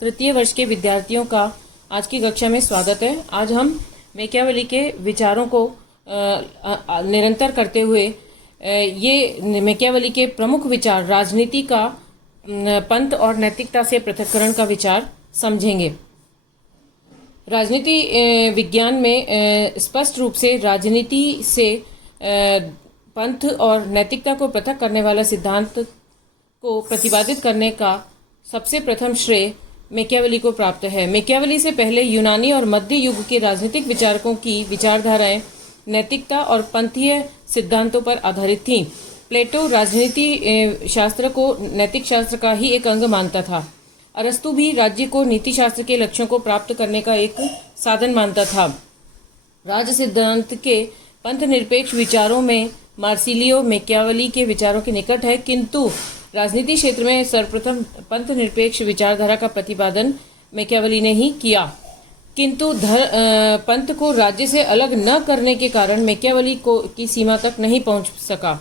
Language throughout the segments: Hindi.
तृतीय वर्ष के विद्यार्थियों का आज की कक्षा में स्वागत है। आज हम मैकियावेली के विचारों को निरंतर करते हुए ये मैकियावेली के प्रमुख विचार राजनीति का पंथ और नैतिकता से पृथक्करण का विचार समझेंगे। राजनीति विज्ञान में स्पष्ट रूप से राजनीति से पंथ और नैतिकता को पृथक करने वाला सिद्धांत को प्रतिपादित करने का सबसे प्रथम श्रेय मैकियावेली को प्राप्त है। मैकियावेली से पहले यूनानी और मध्य युग के राजनीतिक विचारकों की विचारधाराएं नैतिकता और पंथीय सिद्धांतों पर आधारित थीं। प्लेटो राजनीति शास्त्र को नैतिक शास्त्र का ही एक अंग मानता था। अरस्तु भी राज्य को नीति शास्त्र के लक्ष्यों को प्राप्त करने का एक साधन मानता था। राज सिद्धांत के पंथ निरपेक्ष विचारों में मार्सिलियो मैकियावेली के विचारों के निकट है, किंतु राजनीति क्षेत्र में सर्वप्रथम पंथ निरपेक्ष विचारधारा का प्रतिपादन मैकियावेली ने ही किया। किंतु पंथ को राज्य से अलग न करने के कारण मैकियावेली की सीमा तक नहीं पहुंच सका।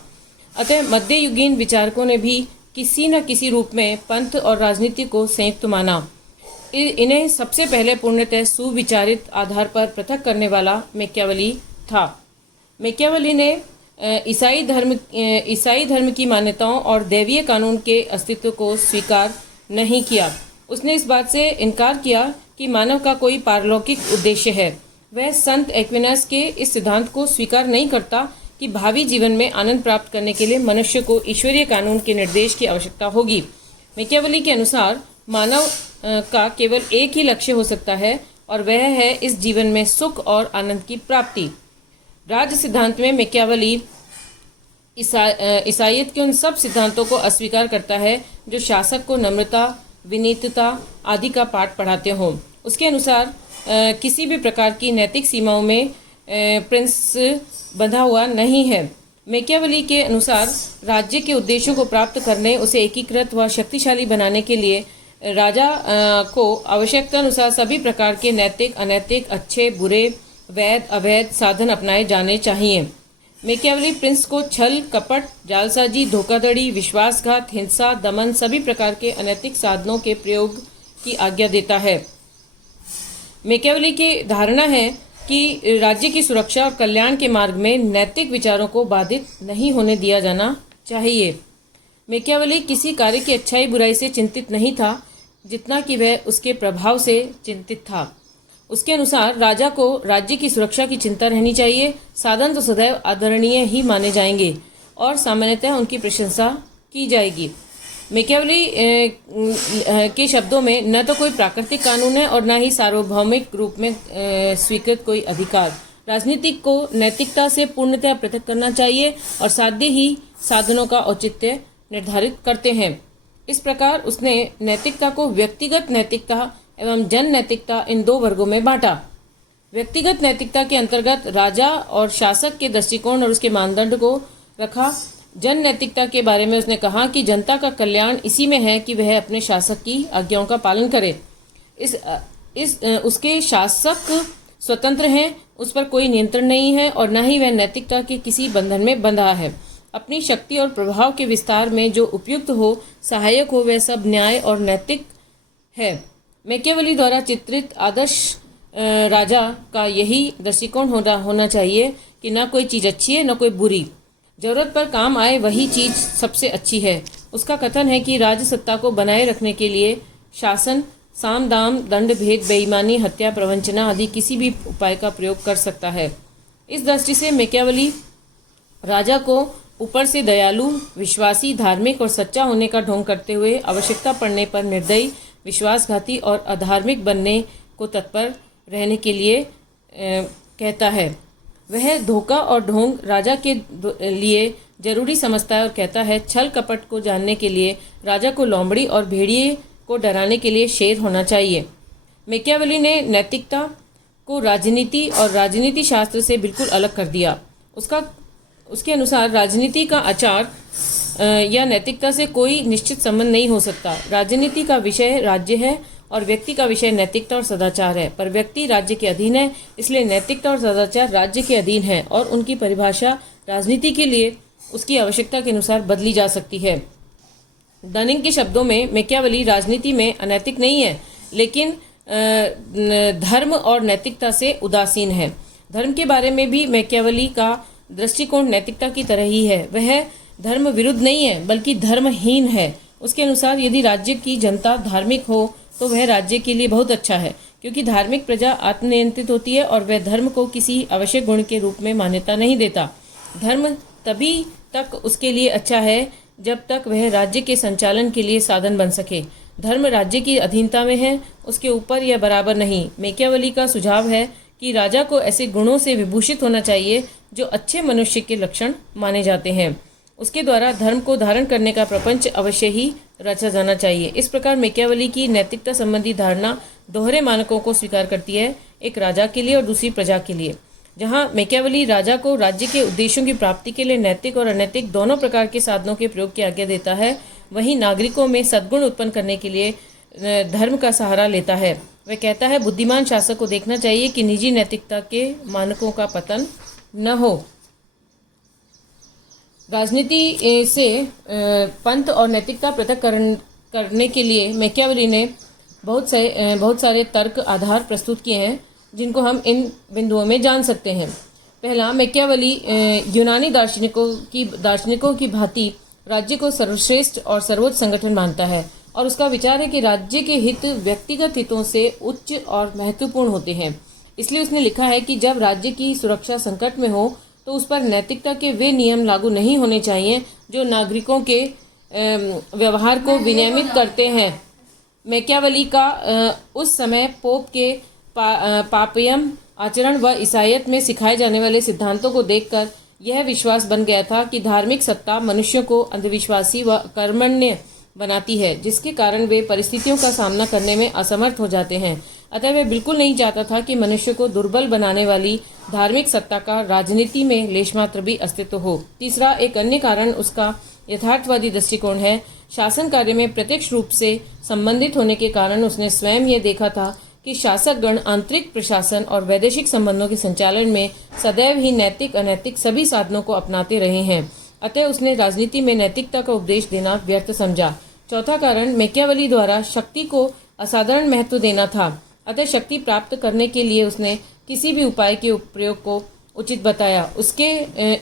अतः मध्ययुगीन विचारकों ने भी किसी न किसी रूप में पंथ और राजनीति को संयुक्त माना। इन्हें सबसे पहले पूर्णतः सुविचारित आधार पर पृथक करने वाला मैकियावेली था। मैकियावेली ने ईसाई धर्म की मान्यताओं और दैवीय कानून के अस्तित्व को स्वीकार नहीं किया। उसने इस बात से इनकार किया कि मानव का कोई पारलौकिक उद्देश्य है। वह संत एक्विनास के इस सिद्धांत को स्वीकार नहीं करता कि भावी जीवन में आनंद प्राप्त करने के लिए मनुष्य को ईश्वरीय कानून के निर्देश की आवश्यकता होगी। मैकियावेली के अनुसार मानव का केवल एक ही लक्ष्य हो सकता है और वह है इस जीवन में सुख और आनंद की प्राप्ति। राज सिद्धांत में मैकियावेली ईसाईयत के उन सब सिद्धांतों को अस्वीकार करता है जो शासक को नम्रता, विनीतता आदि का पाठ पढ़ाते हों। उसके अनुसार किसी भी प्रकार की नैतिक सीमाओं में प्रिंस बंधा हुआ नहीं है। मैकियावेली के अनुसार राज्य के उद्देश्यों को प्राप्त करने, उसे एकीकृत व शक्तिशाली बनाने के लिए राजा को आवश्यकता अनुसार सभी प्रकार के नैतिक, अनैतिक, अच्छे, बुरे, वैध, अवैध साधन अपनाए जाने चाहिए। मैकियावेली प्रिंस को छल, कपट, जालसाजी, धोखाधड़ी, विश्वासघात, हिंसा, दमन सभी प्रकार के अनैतिक साधनों के प्रयोग की आज्ञा देता है। मैकियावेली की धारणा है कि राज्य की सुरक्षा और कल्याण के मार्ग में नैतिक विचारों को बाधित नहीं होने दिया जाना चाहिए। मैकियावेली किसी कार्य की अच्छाई बुराई से चिंतित नहीं था जितना कि वह उसके प्रभाव से चिंतित था। उसके अनुसार राजा को राज्य की सुरक्षा की चिंता रहनी चाहिए। साधन तो सदैव आदरणीय ही माने जाएंगे और सामान्यतः उनकी प्रशंसा की जाएगी। मैकियावेली के शब्दों में न तो कोई प्राकृतिक कानून है और न ही सार्वभौमिक रूप में स्वीकृत कोई अधिकार। राजनीति को नैतिकता से पूर्णतः पृथक करना चाहिए और साध्य ही साधनों का औचित्य निर्धारित करते हैं। इस प्रकार उसने नैतिकता को व्यक्तिगत नैतिकता एवं जन नैतिकता इन दो वर्गों में बांटा। व्यक्तिगत नैतिकता के अंतर्गत राजा और शासक के दृष्टिकोण और उसके मानदंड को रखा। जन नैतिकता के बारे में उसने कहा कि जनता का कल्याण इसी में है कि वह अपने शासक की आज्ञाओं का पालन करे। उसके शासक स्वतंत्र हैं, उस पर कोई नियंत्रण नहीं है और न ही वह नैतिकता के किसी बंधन में बंधा है। अपनी शक्ति और प्रभाव के विस्तार में जो उपयुक्त हो, सहायक हो, वह सब न्याय और नैतिक है। मैकियावेली द्वारा चित्रित आदर्श राजा का यही दृष्टिकोण होना चाहिए कि न कोई चीज़ अच्छी है न कोई बुरी, जरूरत पर काम आए वही चीज़ सबसे अच्छी है। उसका कथन है कि राज सत्ता को बनाए रखने के लिए शासन साम दाम, दंड भेद, बेईमानी, हत्या, प्रवंचना आदि किसी भी उपाय का प्रयोग कर सकता है। इस दृष्टि से मैकियावेली राजा को ऊपर से दयालु, विश्वासी, धार्मिक और सच्चा होने का ढोंग करते हुए आवश्यकता पड़ने पर निर्दयी, विश्वासघाती और अधार्मिक बनने को तत्पर रहने के लिए कहता है। वह धोखा और ढोंग राजा के लिए जरूरी समझता है और कहता है, छल कपट को जानने के लिए राजा को लोमड़ी और भेड़िए को डराने के लिए शेर होना चाहिए। मैकियावेली ने नैतिकता को राजनीति और राजनीति शास्त्र से बिल्कुल अलग कर दिया। उसके अनुसार राजनीति का आचार या नैतिकता से कोई निश्चित संबंध नहीं हो सकता। राजनीति का विषय राज्य है और व्यक्ति का विषय नैतिकता और सदाचार है, पर व्यक्ति राज्य के अधीन है, इसलिए नैतिकता और सदाचार राज्य के अधीन है और उनकी परिभाषा राजनीति के लिए उसकी आवश्यकता के अनुसार बदली जा सकती है। डनिंग के शब्दों में मैकियावेली राजनीति में अनैतिक नहीं है, लेकिन धर्म और नैतिकता से उदासीन है। धर्म के बारे में भी मैकियावेली का दृष्टिकोण नैतिकता की तरह ही है। वह धर्म विरुद्ध नहीं है बल्कि धर्महीन है। उसके अनुसार यदि राज्य की जनता धार्मिक हो तो वह राज्य के लिए बहुत अच्छा है, क्योंकि धार्मिक प्रजा आत्मनियंत्रित होती है और वह धर्म को किसी आवश्यक गुण के रूप में मान्यता नहीं देता। धर्म तभी तक उसके लिए अच्छा है जब तक वह राज्य के संचालन के लिए साधन बन सके। धर्म राज्य की अधीनता में है, उसके ऊपर या बराबर नहीं। मैकियावेली का सुझाव है कि राजा को ऐसे गुणों से विभूषित होना चाहिए जो अच्छे मनुष्य के लक्षण माने जाते हैं। उसके द्वारा धर्म को धारण करने का प्रपंच अवश्य ही रचा जाना चाहिए। इस प्रकार मैकियावेली की नैतिकता संबंधी धारणा दोहरे मानकों को स्वीकार करती है, एक राजा के लिए और दूसरी प्रजा के लिए। जहाँ मैकियावेली राजा को राज्य के उद्देश्यों की प्राप्ति के लिए नैतिक और अनैतिक दोनों प्रकार के साधनों के प्रयोग की आज्ञा देता है, वहीं नागरिकों में सद्गुण उत्पन्न करने के लिए धर्म का सहारा लेता है। वह कहता है, बुद्धिमान शासक को देखना चाहिए कि निजी नैतिकता के मानकों का पतन न हो। राजनीति से पंथ और नैतिकता पृथक करने के लिए मैकियावेली ने बहुत सारे तर्क आधार प्रस्तुत किए हैं, जिनको हम इन बिंदुओं में जान सकते हैं। पहला, मैकियावेली यूनानी दार्शनिकों की भांति राज्य को सर्वश्रेष्ठ और सर्वोच्च संगठन मानता है और उसका विचार है कि राज्य के हित व्यक्तिगत हितों से उच्च और महत्वपूर्ण होते हैं। इसलिए उसने लिखा है कि जब राज्य की सुरक्षा संकट में हो तो उस पर नैतिकता के वे नियम लागू नहीं होने चाहिए जो नागरिकों के व्यवहार को विनियमित करते हैं। मैकियावेली का उस समय पोप के पापियम आचरण व ईसाईयत में सिखाए जाने वाले सिद्धांतों को देखकर यह विश्वास बन गया था कि धार्मिक सत्ता मनुष्यों को अंधविश्वासी व कर्मण्य बनाती है, जिसके कारण वे परिस्थितियों का सामना करने में असमर्थ हो जाते हैं। अतः वह बिल्कुल नहीं चाहता था कि मनुष्य को दुर्बल बनाने वाली धार्मिक सत्ता का राजनीति में लेशमात्र भी अस्तित्व हो। तीसरा, एक अन्य कारण उसका यथार्थवादी दृष्टिकोण है। शासन कार्य में प्रत्यक्ष रूप से संबंधित होने के कारण उसने स्वयं यह देखा था कि शासकगण आंतरिक प्रशासन और वैदेशिक संबंधों के संचालन में सदैव ही नैतिक अनैतिक सभी साधनों को अपनाते रहे हैं। अतः उसने राजनीति में नैतिकता का उपदेश देना व्यर्थ समझा। चौथा कारण, मैकियावेली द्वारा शक्ति को असाधारण महत्व देना था। अतः शक्ति प्राप्त करने के लिए उसने किसी भी उपाय के प्रयोग को उचित बताया। उसके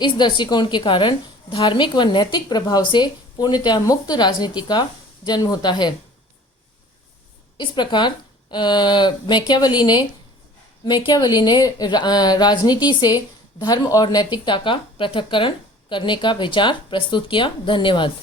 इस दृष्टिकोण के कारण धार्मिक व नैतिक प्रभाव से पूर्णतः मुक्त राजनीति का जन्म होता है। इस प्रकार मैकियावेली ने राजनीति से धर्म और नैतिकता का पृथक्करण करने का विचार प्रस्तुत किया। धन्यवाद।